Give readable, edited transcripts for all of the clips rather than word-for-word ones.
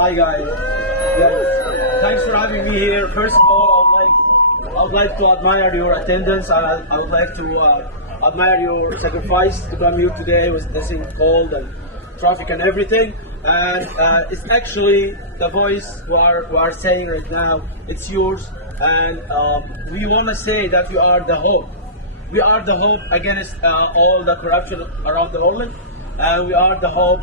Hi guys. Yes. Thanks for having me here. First of all, I would like to admire your attendance, and I would like to admire your sacrifice to come here today with this cold and traffic and everything. And it's actually the voice we are saying right now. It's yours, and we want to say that we are the hope. We are the hope against all the corruption around the world. We are the hope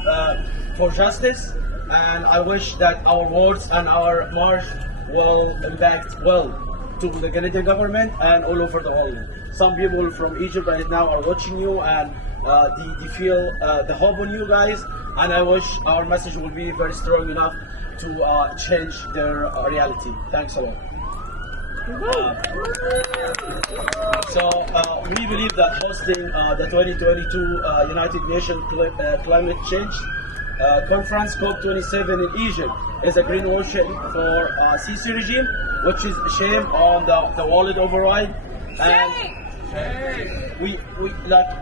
for justice. And I wish that our words and our march will impact well to the Canadian government and all over the world. Some people from Egypt right now are watching you, and they feel the hope on you guys. And I wish our message will be very strong enough to change their reality. Thanks a lot. So we believe that hosting the 2022 United Nations Climate Change Conference COP27 in Egypt is a greenwashing for Sisi regime, which is a shame on the world overall. And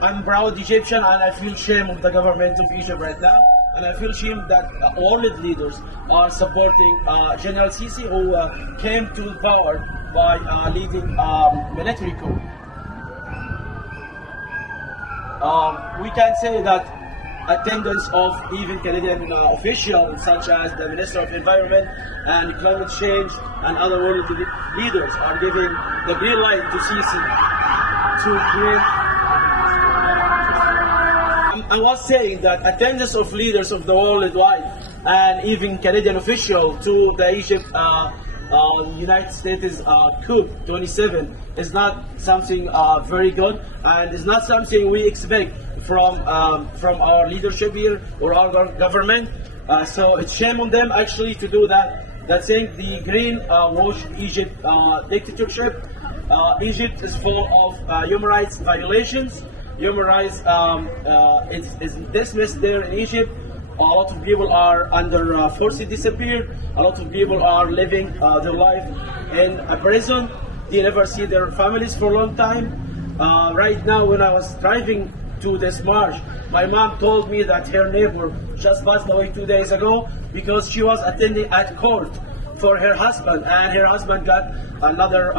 I'm proud Egyptian, and I feel shame of the government of Egypt right now, and I feel shame that world leaders are supporting General Sisi, who came to power by leading military coup. We can say that attendance of even Canadian officials such as the Minister of Environment and Climate Change and other world leaders are giving the green light to Sisi to bring. I was saying that attendance of leaders of the worldwide and even Canadian officials to the Egypt United States COP27 is not something very good, and is not something we expect from our leadership here or our government. So it's shame on them actually to do that. That's saying the green wash Egypt dictatorship. Egypt is full of human rights violations. Human rights is dismissed there in Egypt. A lot of people are under forced disappear. A lot of people are living their life in a prison. They never see their families for a long time. Right now, when I was driving to this march, my mom told me that her neighbor just passed away 2 days ago because she was attending at court for her husband, and her husband got another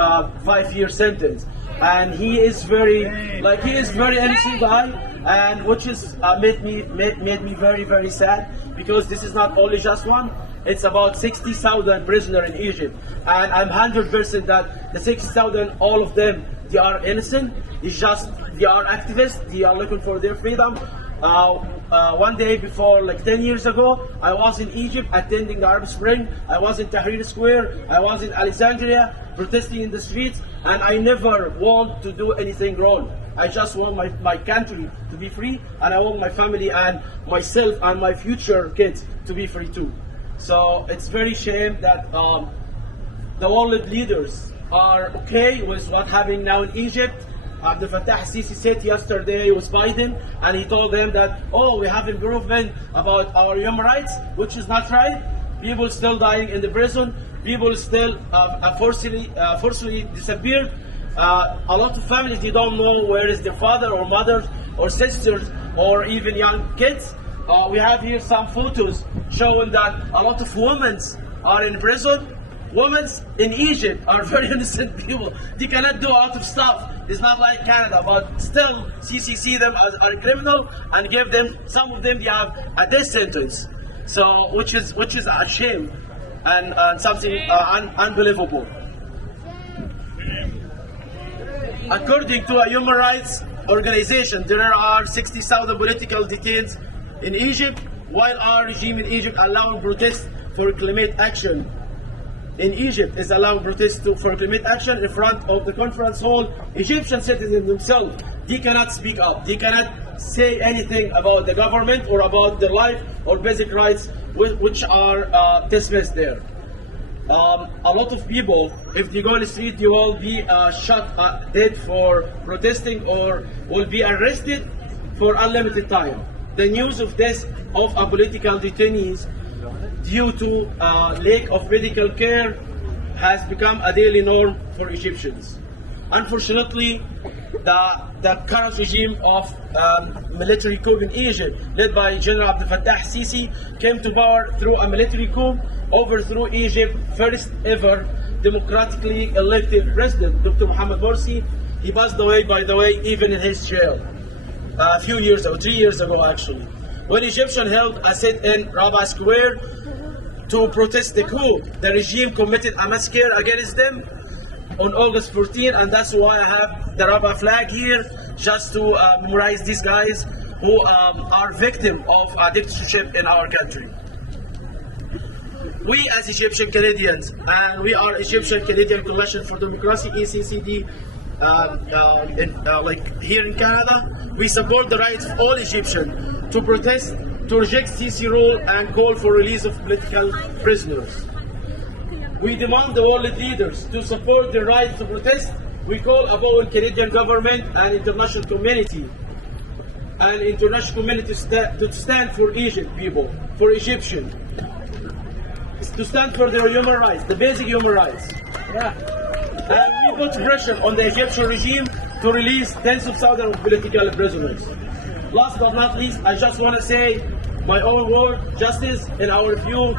5-year sentence. And he is very innocent guy, and which is made me very, very sad, because this is not only just one. It's about 60,000 prisoners in Egypt, and I'm 100% that the 60,000, all of them, they are innocent. It's just they are activists. They are looking for their freedom. One day before, like 10 years ago, I was in Egypt attending the Arab Spring. I was in Tahrir Square. I was in Alexandria protesting in the streets, and I never want to do anything wrong. I just want my country to be free, and I want my family and myself and my future kids to be free too. So it's very shame that the world leaders are okay with what's happening now in Egypt. Abdel Fattah Sisi said yesterday with Biden, and he told them that, oh, we have improvement about our human rights, which is not right. People still dying in the prison. People still forcibly disappeared. A lot of families, they don't know where is their father or mother or sisters or even young kids. We have here some photos showing that a lot of women are in prison. Women in Egypt are very innocent people. They cannot do a lot of stuff. It's not like Canada, but still Sisi see them as a criminal and give them, some of them, they have a death sentence. So which is a shame and something unbelievable. According to a human rights organization, there are 60,000 political detainees in Egypt, while our regime in Egypt allowing protests for climate action. In Egypt is allowing protests for climate action in front of the conference hall. Egyptian citizens themselves, they cannot speak up. They cannot say anything about the government or about their life or basic rights, which are dismissed there. A lot of people, if they go on the street, they will be shot dead for protesting or will be arrested for unlimited time. The news of this of a political detainees due to lack of medical care has become a daily norm for Egyptians. Unfortunately, the current regime of military coup in Egypt, led by General Abdel Fattah Sisi, came to power through a military coup, overthrew Egypt's first ever democratically elected president, Dr. Mohamed Morsi. He passed away, by the way, even in his jail a few years ago, 3 years ago actually. When Egyptians held a sit-in Rabah Square to protest the coup, the regime committed a massacre against them on August 14, and that's why I have the Rabah flag here, just to memorize these guys who are victims of a dictatorship in our country. We as Egyptian Canadians, and we are Egyptian Canadian Coalition for Democracy, ECCD, here in Canada, we support the rights of all Egyptians to protest, to reject Sisi rule and call for release of political prisoners. We demand the world leaders to support the right to protest. We call upon Canadian government and international community to stand for Egypt people, for Egyptians, to stand for their human rights, the basic human rights. Yeah. And we put pressure on the Egyptian regime to release tens of thousands of political prisoners. Last but not least, I just want to say my own word: justice, in our view,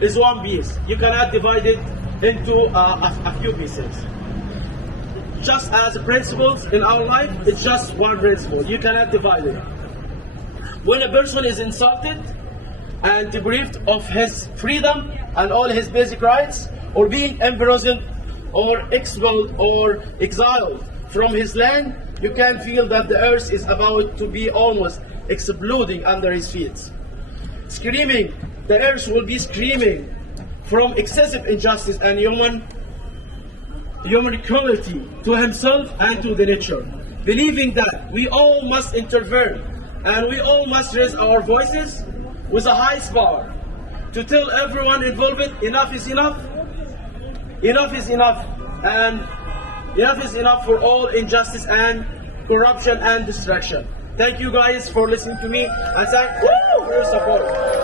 is one piece. You cannot divide it into a few pieces. Just as principles in our life, it's just one principle. You cannot divide it. When a person is insulted and deprived of his freedom and all his basic rights, or being imprisoned or expelled or exiled from his land, you can feel that the earth is about to be almost exploding under his feet. Screaming, the earth will be screaming from excessive injustice and human cruelty to himself and to the nature. Believing that we all must intervene and we all must raise our voices with the highest power to tell everyone involved, enough is enough. Enough is enough, and enough is enough for all injustice and corruption and destruction. Thank you guys for listening to me, and thank you for your support.